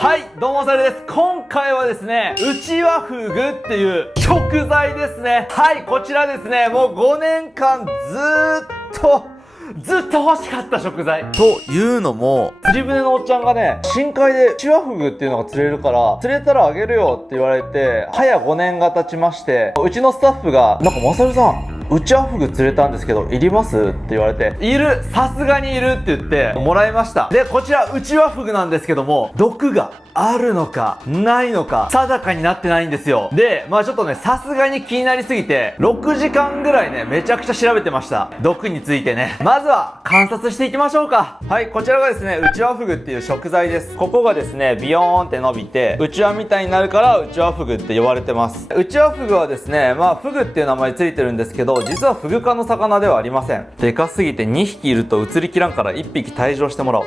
はい、どうもそれです。今回はですね、うちわふぐっていう食材ですね。はい、こちらですね、もう5年間ずっと欲しかった食材。というのも、釣り船のおっちゃんがね、深海でうちわふぐっていうのが釣れるから、釣れたらあげるよって言われて、早5年が経ちまして、うちのスタッフが、なんかまさるさん、うちわふぐ釣れたんですけど、いりますって言われて、いる、さすがにいるって言ってもらいました。で、こちらうちわふぐなんですけども、毒があるのかないのか定かになってないんですよ。で、まあちょっとね、さすがに気になりすぎて6時間ぐらいね、めちゃくちゃ調べてました。毒についてね。まずは観察していきましょうか。はい、こちらがですね、うちわふぐっていう食材です。ここがですね、ビヨーンって伸びてうちわみたいになるからうちわふぐって呼ばれてます。うちわふぐはですね、まあフグっていう名前ついてるんですけど、実はフグ科の魚ではありません。でかすぎて2匹いると映りきらんから1匹退場してもらおう。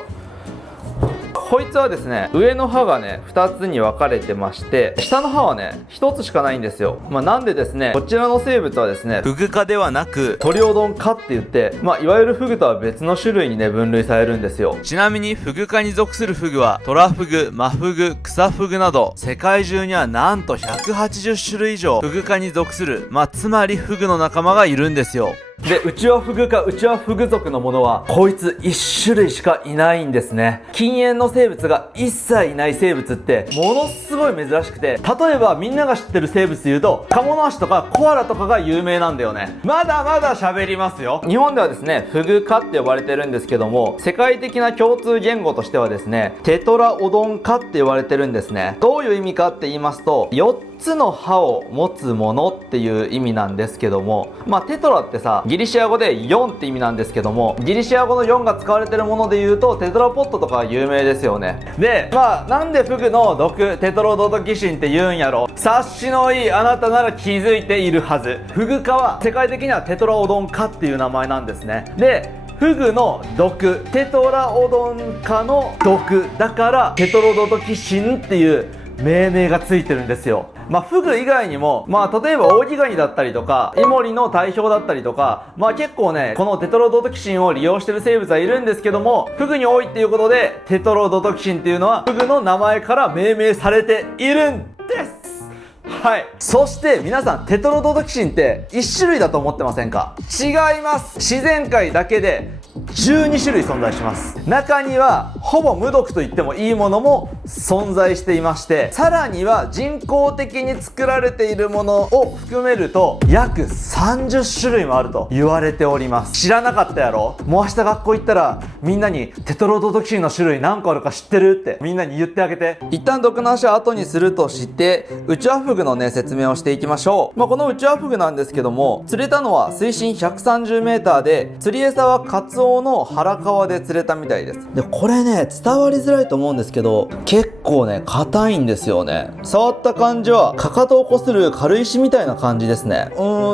こいつはですね、上の歯がね、2つに分かれてまして、下の歯はね、1つしかないんですよ。なんでですね、こちらの生物はですね、フグ科ではなく、トリオドン科って言って、いわゆるフグとは別の種類にね、分類されるんですよ。ちなみに、フグ科に属するフグは、トラフグ、マフグ、クサフグなど、世界中にはなんと180種類以上、フグ科に属する、つまりフグの仲間がいるんですよ。で、うちわフグかうちわフグ属のものは、こいつ1種類しかいないんですね。禁煙の生物が一切いない生物って、ものすごい珍しくて、例えばみんなが知ってる生物で言うと、カモノハシとかコアラとかが有名なんだよね。まだまだ喋りますよ。日本ではですね、フグ科って呼ばれてるんですけども、世界的な共通言語としてはですね、テトラオドン科って呼ばれてるんですね。どういう意味かって言いますと、4つの歯を持つものっていう意味なんですけども、テトラってさ、ギリシア語で4って意味なんですけども、ギリシア語の4が使われてるもので言うと、テトラポットとかは有名ですよね。で、なんでフグの毒、テトロドトキシンって言うんやろ。察しのいいあなたなら気づいているはず。フグ科は世界的にはテトラオドン科っていう名前なんですね。で、フグの毒、テトラオドン科の毒だからテトロドトキシンっていう命名がついてるんですよ。フグ以外にも、例えばオオギガニだったりとか、イモリの体表だったりとか、結構ね、このテトロドトキシンを利用してる生物はいるんですけども、フグに多いっていうことで、テトロドトキシンっていうのは、フグの名前から命名されているんです。はい。そして皆さん、テトロドトキシンって1種類だと思ってませんか？違います。自然界だけで12種類存在します。中にはほぼ無毒と言ってもいいものも存在していまして、さらには人工的に作られているものを含めると約30種類もあると言われております。知らなかったやろ？もう明日学校行ったらみんなにテトロドトキシンの種類何個あるか知ってるってみんなに言ってあげて。一旦毒の話は後にするとして、うちわフグのね説明をしていきましょう。このうちわフグなんですけども、釣れたのは水深 130m で、釣り餌はカツオの腹皮で釣れたみたいです。で、これね伝わりづらいと思うんですけど、結構ね硬いんですよね。触った感じはかかとをこする軽石みたいな感じですね。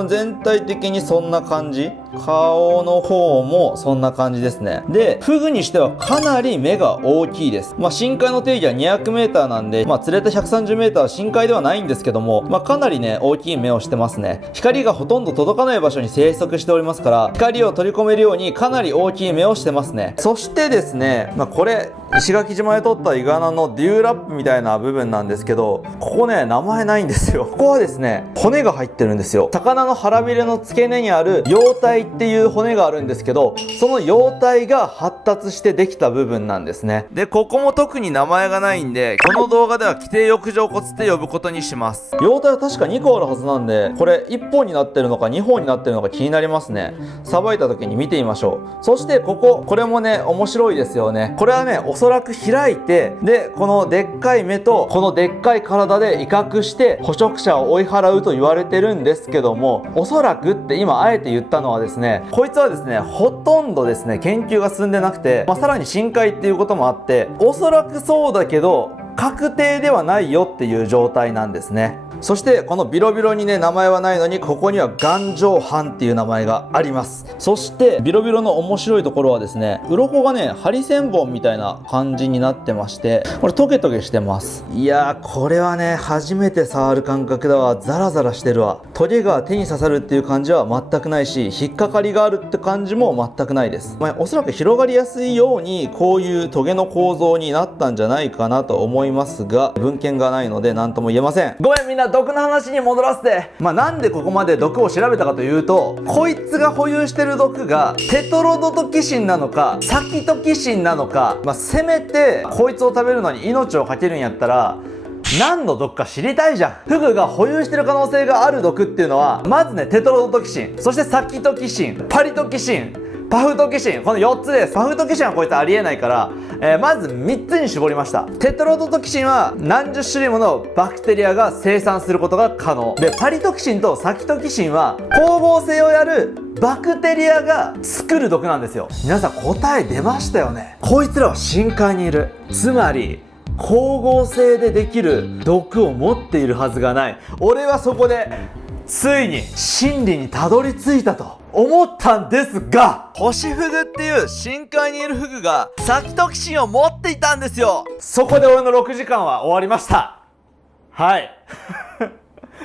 全体的にそんな感じ。顔の方もそんな感じですね。で、フグにしてはかなり目が大きいです。深海の定義は 200m なんで、釣れた 130m は深海ではないんですけども、かなりね大きい目をしてますね。光がほとんど届かない場所に生息しておりますから、光を取り込めるようにかなり大きい目をしてますね。そしてですね、これ石垣島で取ったイグアナのデューラップみたいな部分なんですけど、ここね名前ないんですよ。ここはですね骨が入ってるんですよ。魚の腹びれの付け根にある葉体っていう骨があるんですけど、その葉体が発達してできた部分なんですね。で、ここも特に名前がないんで、この動画では規定翼状骨って呼ぶことにします。葉体は確か2個あるはずなんで、これ1本になってるのか2本になってるのか気になりますね。さばいた時に見てみましょう。そしてこれもね面白いですよね。これはねおそらく開いて、でこのでっかい目とこのでっかい体で威嚇して捕食者を追い払うと言われてるんですけども、おそらくって今あえて言ったのはですね、こいつはですねほとんどですね研究が進んでなくて、さらに深海っていうこともあって、おそらくそうだけど確定ではないよっていう状態なんですね。そしてこのビロビロにね名前はないのに、ここには岩上斑っていう名前があります。そしてビロビロの面白いところはですね、鱗がねハリセンボンみたいな感じになってまして、これトゲトゲしてます。いやー、これはね初めて触る感覚だわ。ザラザラしてるわ。トゲが手に刺さるっていう感じは全くないし、引っかかりがあるって感じも全くないです。おそらく広がりやすいようにこういうトゲの構造になったんじゃないかなと思いますが、文献がないので何とも言えません。ごめん、みんな毒の話に戻らせて。なんでここまで毒を調べたかというと、こいつが保有してる毒がテトロドトキシンなのかサキトキシンなのか、せめてこいつを食べるのに命を懸けるんやったら何の毒か知りたいじゃん。フグが保有してる可能性がある毒っていうのは、まずねテトロドトキシン、そしてサキトキシン、パリトキシン、パフトキシン、この4つです。パフトキシンはこいつありえないから、まず3つに絞りました。テトロドトキシンは何十種類ものバクテリアが生産することが可能で、パリトキシンとサキトキシンは光合成をやるバクテリアが作る毒なんですよ。皆さん答え出ましたよね。こいつらは深海にいる。つまり光合成でできる毒を持っているはずがない。俺はそこでついに真理にたどり着いたと思ったんですが、ホシフグっていう深海にいるフグがサキトキシンを持っていたんですよ。そこで俺の6時間は終わりました。はい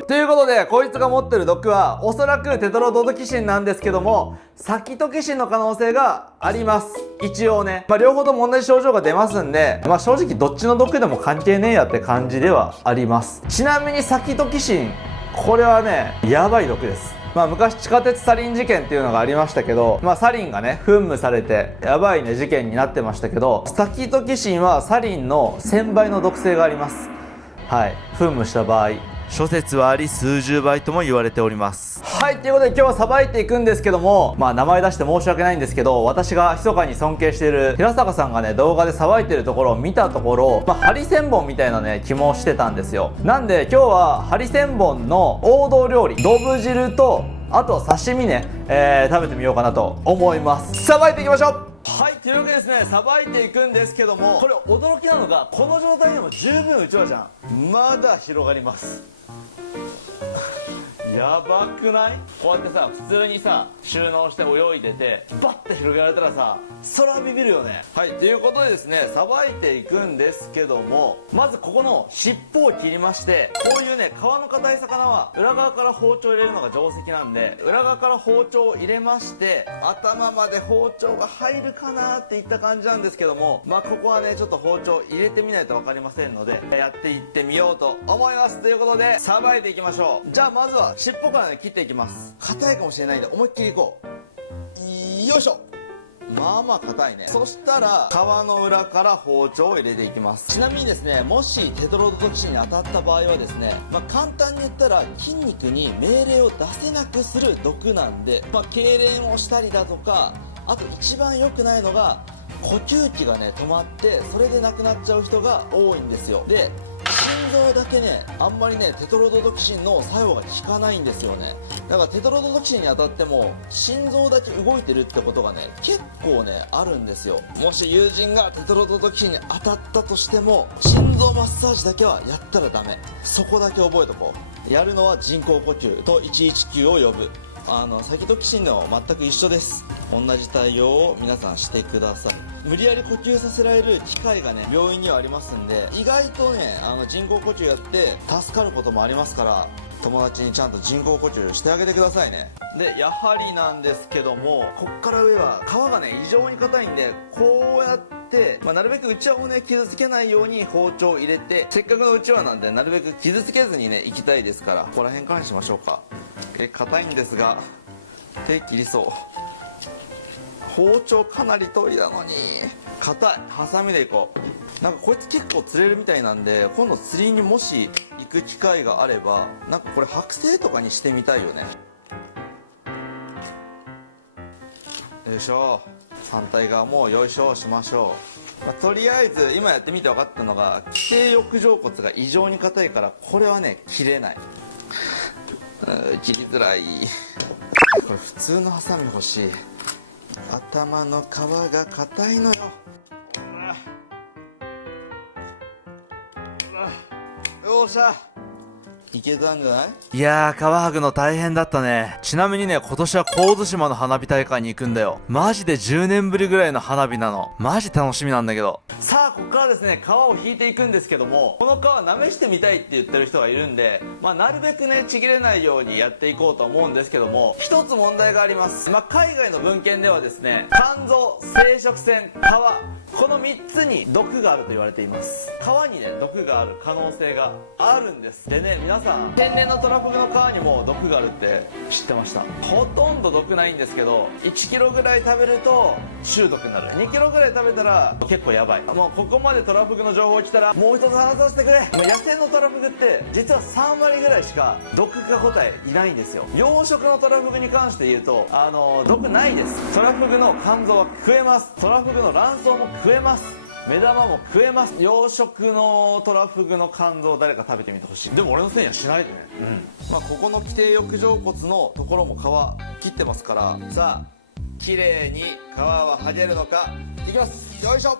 ということで、こいつが持ってる毒はおそらくテトロドトキシンなんですけども、サキトキシンの可能性があります。一応ね、両方とも同じ症状が出ますんで、正直どっちの毒でも関係ねえやって感じではあります。ちなみにサキトキシン、これはねやばい毒です。昔地下鉄サリン事件っていうのがありましたけど、サリンがね噴霧されてやばいね事件になってましたけど、サキトキシンはサリンの1000倍の毒性があります。はい、噴霧した場合諸説はあり数十倍とも言われております。はい、ということで今日はさばいていくんですけども、名前出して申し訳ないんですけど、私が密かに尊敬している平坂さんがね動画でさばいてるところを見たところ、ハリセンボンみたいなね気もしてたんですよ。なんで今日はハリセンボンの王道料理ドブ汁とあと刺身ね、食べてみようかなと思います。さばいていきましょう。はい、というわけでですね、さばいていくんですけども、これ驚きなのがこの状態でも十分うちわじゃん。まだ広がります。やばくない？こうやってさ普通にさ収納して泳いでてバッて広げられたらさ、そらビビるよね。はい、ということでですね、さばいていくんですけども、まずここの尻尾を切りまして、こういうね皮の硬い魚は裏側から包丁を入れるのが定石なんで、裏側から包丁を入れまして、頭まで包丁が入るかなっていった感じなんですけども、ここはねちょっと包丁入れてみないと分かりませんので、やっていってみようと思います。ということでさばいていきましょう。じゃあまずは尻尾からね切っていきます。硬いかもしれないんで思いっきりいこう。よいしょ。まあまあ硬いね。そしたら皮の裏から包丁を入れていきます。ちなみにですね、もしテトロドトキシンに当たった場合はですね、簡単に言ったら筋肉に命令を出せなくする毒なんで、痙攣をしたりだとか、あと一番良くないのが呼吸器がね止まってそれで亡くなっちゃう人が多いんですよ。で心臓だけねあんまりねテトロドトキシンの作用が効かないんですよね。だからテトロドトキシンに当たっても心臓だけ動いてるってことがね結構ねあるんですよ。もし友人がテトロドトキシンに当たったとしても心臓マッサージだけはやったらダメ。そこだけ覚えとこう。やるのは人工呼吸と119を呼ぶ。サキトキシンの全く一緒です。同じ対応を皆さんしてください。無理やり呼吸させられる機会がね病院にはありますんで、意外とね人工呼吸やって助かることもありますから、友達にちゃんと人工呼吸してあげてくださいね。でやはりなんですけども、こっから上は皮がね異常に硬いんで、こうやってなるべくうちわをね傷つけないように包丁を入れて、せっかくのうちわなんでなるべく傷つけずにねいきたいですから、ここら辺からにしましょうか。硬いんですが手切りそう。包丁かなり遠いなのに硬い。ハサミでいこう。こいつ結構釣れるみたいなんで、今度釣りにもし行く機会があればこれ剥製とかにしてみたいよね。よいしょ。反対側もよいしょしましょう。とりあえず今やってみて分かったのが、基底翼状骨が異常に硬いから、これはね切れない。切りづらい。これ普通のハサミ欲しい。頭の皮が硬いのよ。よっしゃ。いけたんじゃない？いやー、川はぐの大変だったね。ちなみにね、今年は神津島の花火大会に行くんだよ。マジで10年ぶりぐらいの花火なの。マジ楽しみなんだけど。さあ、ここからですね、川を引いていくんですけども、この川舐めしてみたいって言ってる人がいるんで、なるべくね、ちぎれないようにやっていこうと思うんですけども、一つ問題があります。海外の文献ではですね、肝臓、生殖腺、皮、この3つに毒があると言われています。川にね、毒がある可能性があるんです。でね、皆さん、天然のトラフグの川にも毒があるって知ってました？ほとんど毒ないんですけど、1キロぐらい食べると中毒になる。2キロぐらい食べたら結構やばい。もうここまでトラフグの情報来たら、もう一つ話させてくれ。野生のトラフグって実は3割ぐらいしか毒が個体いないんですよ。養殖のトラフグに関して言うと毒ないです。トラフグの肝臓は食えます。トラフグの卵巣も食えます。目玉も食えます。養殖のトラフグの肝臓誰か食べてみてほしい。でも俺のせいにはしないでね。ここの規定翼状骨のところも皮切ってますから、さあ綺麗に皮は剥げるのか。いきます。よいしょ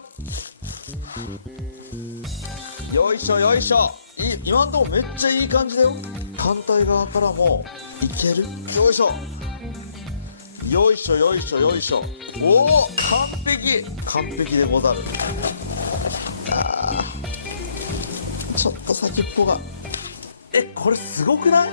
よいしょよいしょ。今んとこめっちゃいい感じだよ。反対側からもいける。よいしょよいしょよいしょよいしょ。おお、完璧でござる。ちょっと先っぽがこれすごくない？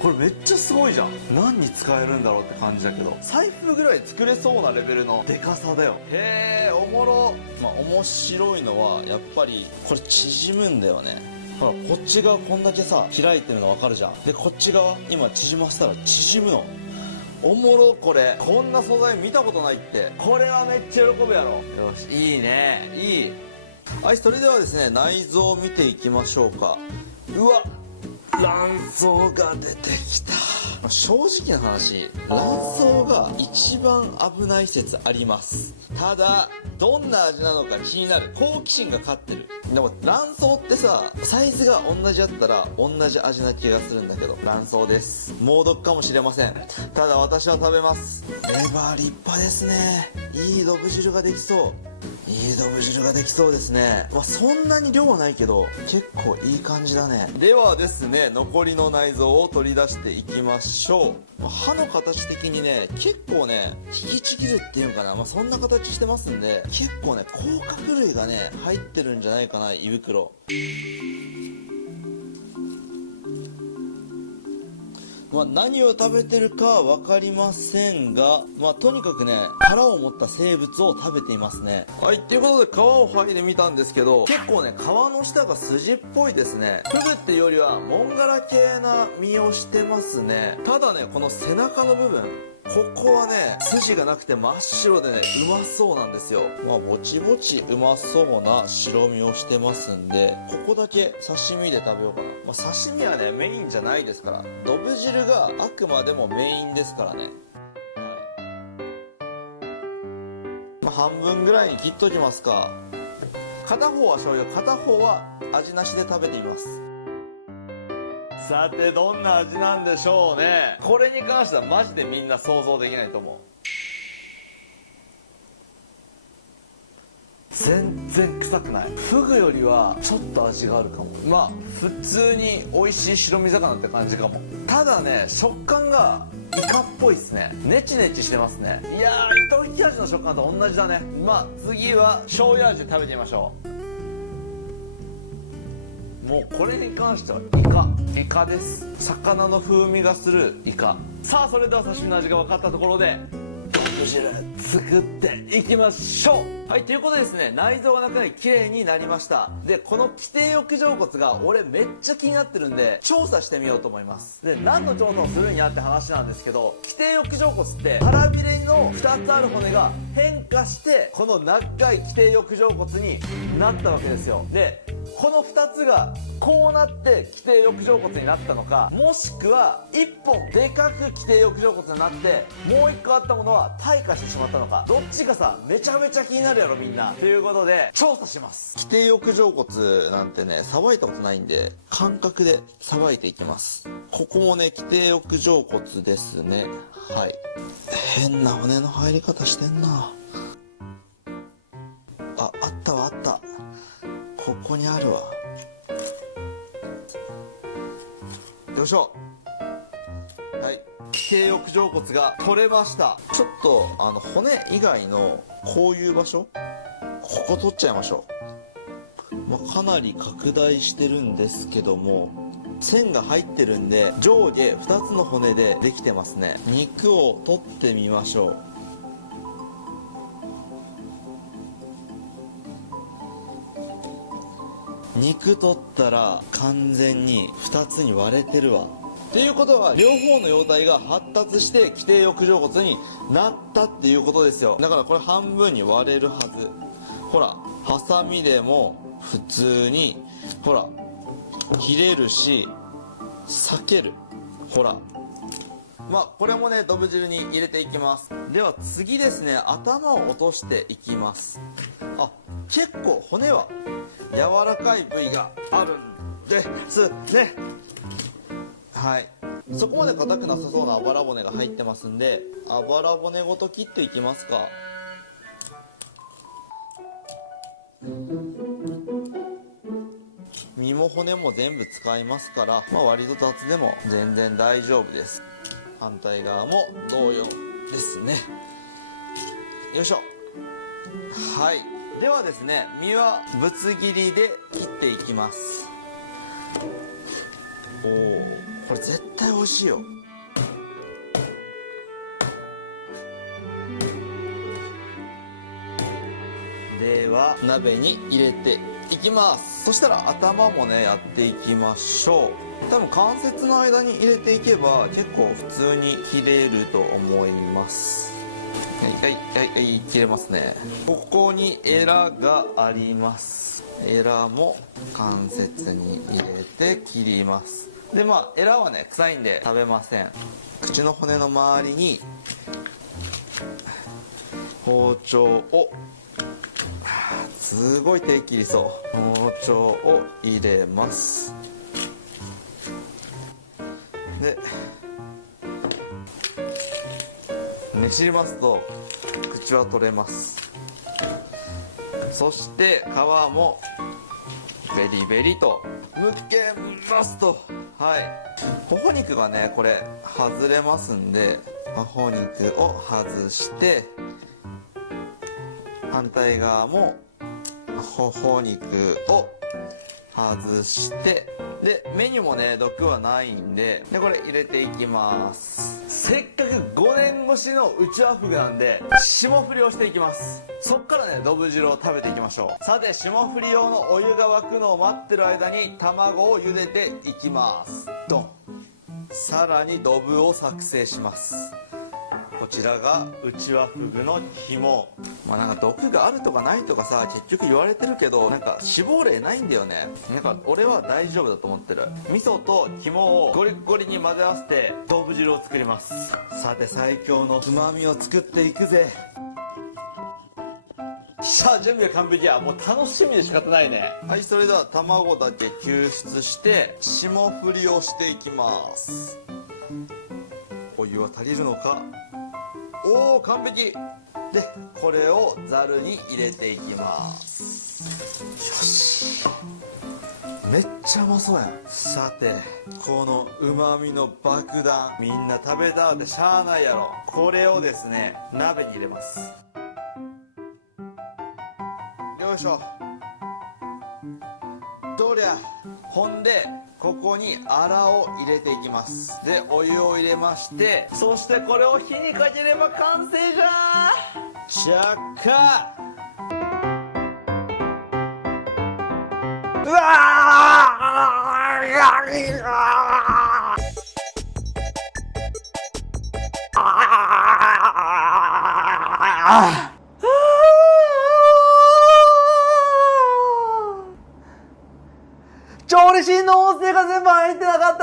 これめっちゃすごいじゃん。何に使えるんだろうって感じだけど、財布ぐらい作れそうなレベルのでかさだよ。へえ、おもろ。面白いのはやっぱりこれ縮むんだよね。ほら、こっち側こんだけさ開いてるの分かるじゃん。でこっち側今縮ませたら縮むの。おもろ。これこんな素材見たことないって。これはめっちゃ喜ぶやろ。よし、いいね、いい。はい、それではですね、内臓を見ていきましょうか。うわ、卵巣が出てきた。正直な話、卵巣が一番危ない説あります。ただどんな味なのか気になる。好奇心が勝ってる。でも卵巣ってさ、サイズが同じだったら同じ味な気がするんだけど、卵巣です。猛毒かもしれません。ただ私は食べます。レバー立派ですね。いいドブ汁ができそう。いいドブ汁ができそうですね。そんなに量はないけど結構いい感じだね。ではですね、残りの内臓を取り出していきましょう。歯の形的にね、結構ね引きちぎるっていうのかな、そんな形してますんで、結構ね甲殻類がね入ってるんじゃないかな、胃袋。何を食べてるかは分かりませんが、とにかくね殻を持った生物を食べていますね。はい、ということで皮を剥いでみたんですけど、結構ね皮の下が筋っぽいですね。フグっていうよりはモンガラ系な身をしてますね。ただね、この背中の部分、ここはね筋がなくて真っ白でねうまそうなんですよ。ぼちぼちうまそうな白身をしてますんで、ここだけ刺身で食べようかな。刺身はねメインじゃないですから、ドブ汁があくまでもメインですからね。半分ぐらいに切っときますか。片方は醤油、片方は味なしで食べてみます。さてどんな味なんでしょうね。これに関してはマジでみんな想像できないと思う。全然臭くない。フグよりはちょっと味があるかも。普通に美味しい白身魚って感じかも。ただね、食感がイカっぽいっすね。ネチネチしてますね。いやー、糸引き味の食感と同じだね。次は醤油味で食べてみましょう。もうこれに関してはイカです。魚の風味がするイカ。さあ、それでは刺身の味が分かったところでドブ汁作っていきましょう。はい、ということでですね、内臓がなくなり綺麗になりました。で、この規定翼状骨が俺めっちゃ気になってるんで調査してみようと思います。で、何の調査をするんやって話なんですけど、規定翼状骨って腹びれの2つある骨が変化してこの長い規定翼状骨になったわけですよ。で、この2つがこうなって規定翼状骨になったのか、もしくは1本でかく規定翼状骨になってもう1個あったものは退化してしまったのか、どっちかさめちゃめちゃ気になるやろみんな。ということで調査します。規定翼状骨なんてねさばいたことないんで、感覚でさばいていきます。ここもね規定翼状骨ですね。はい、変な骨の入り方してんな。あったわ、あった。ここにあるわ。よいしょ。はい、規定翼状骨が取れました。ちょっと骨以外のこういう場所、ここ取っちゃいましょう。かなり拡大してるんですけども、線が入ってるんで上下2つの骨でできてますね。肉を取ってみましょう。肉取ったら完全に2つに割れてるわ。っていうことは両方の容体が発達して規定翼状骨になったっていうことですよ。だからこれ半分に割れるはず。ほら、ハサミでも普通にほら切れるし裂ける。ほら、これもねドブ汁に入れていきます。では次ですね、頭を落としていきます。結構骨は柔らかい部位があるんですね。はい、そこまで硬くなさそうなあばら骨が入ってますんで、あばら骨ごと切っていきますか。身も骨も全部使いますから、割と雑でも全然大丈夫です。反対側も同様ですね。よいしょ。はい、ではですね、身はぶつ切りで切っていきます。おお、これ絶対美味しいよ。では鍋に入れていきます。そしたら頭もねやっていきましょう。多分関節の間に入れていけば結構普通に切れると思います。はい切れますね。ここにエラがあります。エラも関節に入れて切ります。でエラはね臭いんで食べません。口の骨の周りに包丁を、すごい手切りそう。包丁を入れます。でねじりますと口は取れます。そして皮もベリベリとむけますと、ほほ肉がねこれ外れますんで、ほほ肉を外して反対側もほほ肉を外して、で目にもね毒はないんで、これ入れていきます。せっかく5年越しのうちわふぐなんで霜降りをしていきます。そっからねドブ汁を食べていきましょう。さて霜降り用のお湯が沸くのを待ってる間に卵を茹でていきます。ドン。さらにドブを作成します。こちらがうちわふぐの肝。なんか毒があるとかないとかさ結局言われてるけど、なんか死亡例ないんだよね。なんか俺は大丈夫だと思ってる。味噌と肝をゴリゴリに混ぜ合わせて豆腐汁を作ります。さて最強のうまみを作っていくぜ。さあ準備は完璧や。もう楽しみで仕方ないね。はい、それでは卵だけ救出して霜降りをしていきます。お湯は足りるのか。おお完璧で、これをざるに入れていきます。よし、めっちゃうまそうやん。さてこのうまみの爆弾、みんな食べたってしゃあないやろ。これをですね鍋に入れます。よいしょ。どりゃ。ほんでここにアラを入れていきます。でお湯を入れまして、そしてこれを火にかければ完成じゃー。しゃっか。うわー調理師の音声が全部入ってなかっ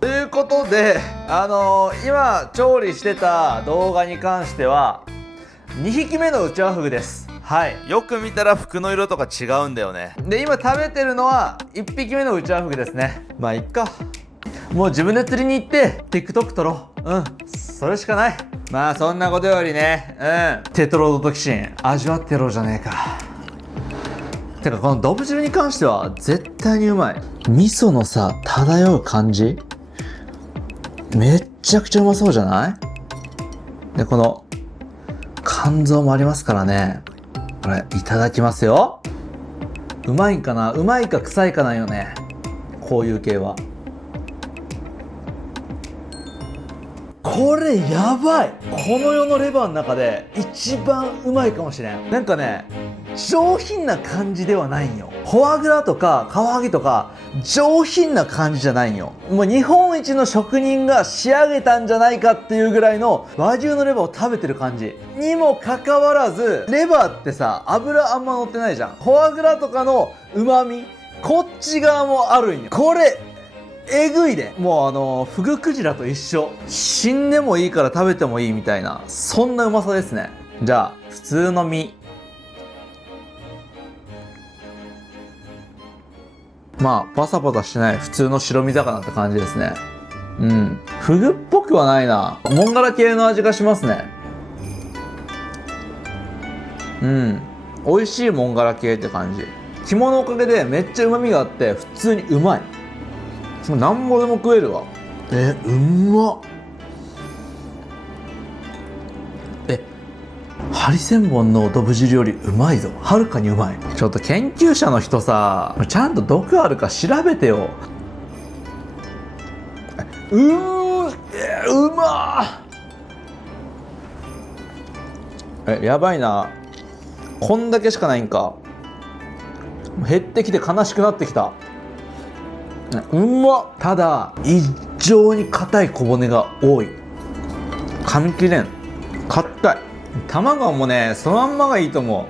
たということで、今調理してた動画に関しては2匹目のうちわふぐです。はい、よく見たら服の色とか違うんだよね。で今食べてるのは1匹目のうちわふぐですね。まあいっか、もう自分で釣りに行って TikTok 撮ろう。それしかない。まあそんなことよりね、テトロドトキシン味わってやろうじゃねえか。てかこのどぶ汁に関しては絶対にうまい。味噌のさ漂う感じめっちゃくちゃうまそうじゃない？でこの肝臓もありますからね。これいただきますよ。うまいかな、うまいか臭いかなんよね、こういう系は。これやばい。この世のレバーの中で一番うまいかもしれん。なんかね、上品な感じではないんよ。フォアグラとかカワハギとか上品な感じじゃないんよ。もう日本一の職人が仕上げたんじゃないかっていうぐらいの和牛のレバーを食べてる感じにもかかわらず、レバーってさ油あんま乗ってないじゃん。フォアグラとかの旨味こっち側もあるんよ。これえぐいで。もうフグクジラと一緒。死んでもいいから食べてもいいみたいな、そんなうまさですね。じゃあ普通の身、まあパサパサしてない普通の白身魚って感じですね。うん、フグっぽくはないな。モンガラ系の味がしますね。うん、美味しいモンガラ系って感じ。肝のおかげでめっちゃ旨味があって普通にうまい。なんぼでも食えるわ。うまっ。ハリセンボンのどぶ汁よりうまいぞ。はるかにうまい。ちょっと研究者の人さ、ちゃんと毒あるか調べてよ。うまっ。やばいな。こんだけしかないんか。減ってきて悲しくなってきた。うまっ。ただ異常に硬い小骨が多い。噛み切れん。硬い。卵もねそのまんまがいいと思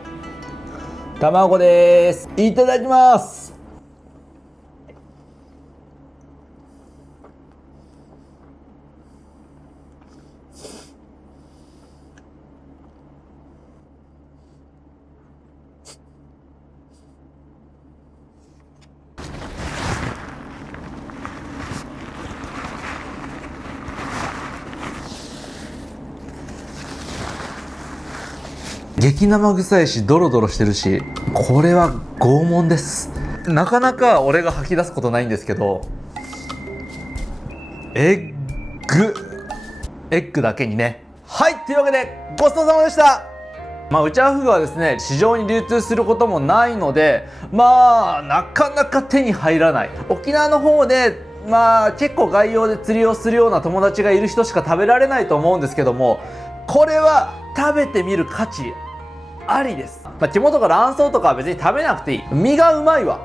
う。卵でーす。いただきます。激生臭いしドロドロしてるし、これは拷問です。なかなか俺が吐き出すことないんですけど、エッグだけにね。はい、というわけでごちそうさまでした。うちわフグはですね市場に流通することもないので、なかなか手に入らない。沖縄の方で結構外洋で釣りをするような友達がいる人しか食べられないと思うんですけども、これは食べてみる価値ありです。肝とか卵巣とかは別に食べなくていい。身がうまいわ。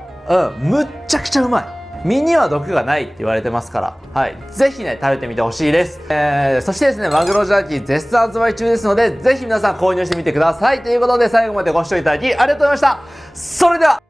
むっちゃくちゃうまい。身には毒がないって言われてますから、はい、ぜひね食べてみてほしいです。そしてですねマグロジャーキー絶賛発売中ですので、ぜひ皆さん購入してみてください。ということで最後までご視聴いただきありがとうございました。それでは。